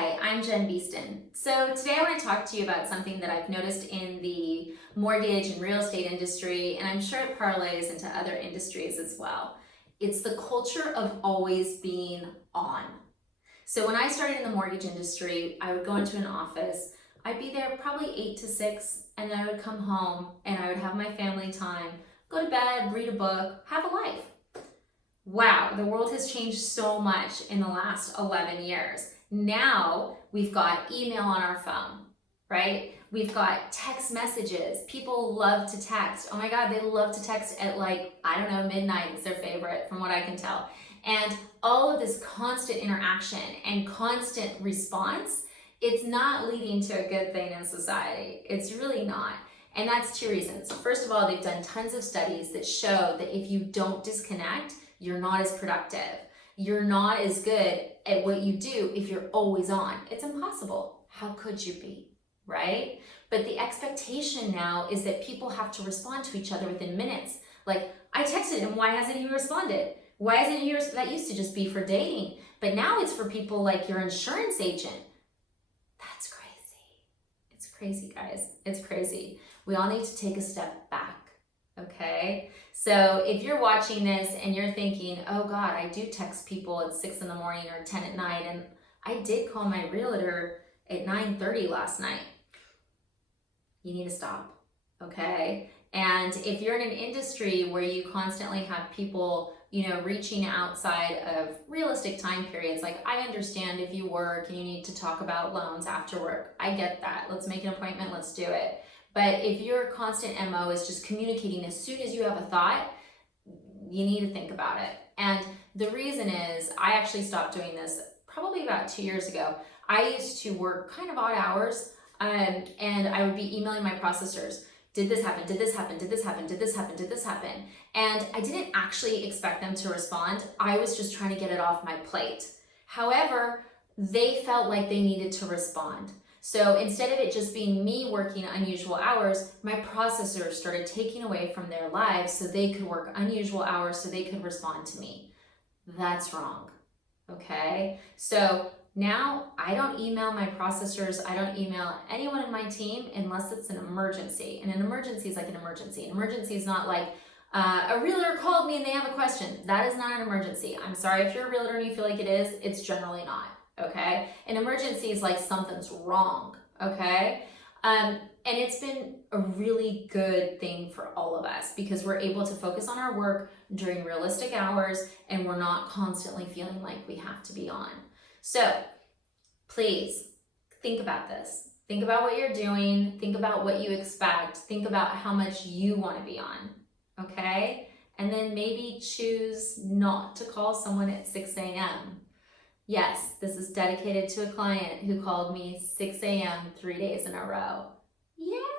Hi, I'm Jen Beeston. So today I want to talk to you about something that I've noticed in the mortgage and real estate industry, and I'm sure it parlays into other industries as well. It's the culture of always being on. So when I started in the mortgage industry, I would go into an office, I'd be there probably 8 to 6, and then I would come home and I would have my family time, go to bed, read a book, have a life. Wow, the world has changed so much in the last 11 years. Now we've got email on our phone, right? We've got text messages. People love to text. Oh my God, they love to text at midnight is their favorite from what I can tell. And all of this constant interaction and constant response, it's not leading to a good thing in society. It's really not. And that's two reasons. First of all, they've done tons of studies that show that if you don't disconnect, you're not as productive. You're not as good at what you do if you're always on. It's impossible. How could you be, right? But the expectation now is that people have to respond to each other within minutes. Like, I texted him, why hasn't he responded? Why isn't he that used to just be for dating, but now it's for people like your insurance agent. That's crazy. It's crazy, guys. It's crazy. We all need to take a step back. Okay, so if you're watching this and you're thinking, oh God, I do text people at 6 in the morning or 10 at night, and I did call my realtor at 9:30 last night, you need to stop, okay? And if you're in an industry where you constantly have people, reaching outside of realistic time periods, like I understand if you work and you need to talk about loans after work, I get that. Let's make an appointment, let's do it. But if your constant MO is just communicating as soon as you have a thought, you need to think about it. And the reason is, I actually stopped doing this probably about 2 years ago. I used to work kind of odd hours, and I would be emailing my processors. Did this happen? Did this happen? Did this happen? Did this happen? Did this happen? And I didn't actually expect them to respond. I was just trying to get it off my plate. However, they felt like they needed to respond. So instead of it just being me working unusual hours, my processors started taking away from their lives so they could work unusual hours so they could respond to me. That's wrong, okay? So now I don't email my processors, I don't email anyone in my team unless it's an emergency. And an emergency is like an emergency. An emergency is not like a realtor called me and they have a question. That is not an emergency. I'm sorry if you're a realtor and you feel like it is, it's generally not. Okay, an emergency is like something's wrong, okay? And it's been a really good thing for all of us because we're able to focus on our work during realistic hours and we're not constantly feeling like we have to be on. So please think about this. Think about what you're doing. Think about what you expect. Think about how much you want to be on, okay? And then maybe choose not to call someone at 6 a.m. Yes, this is dedicated to a client who called me 6 a.m. 3 days in a row. Yeah.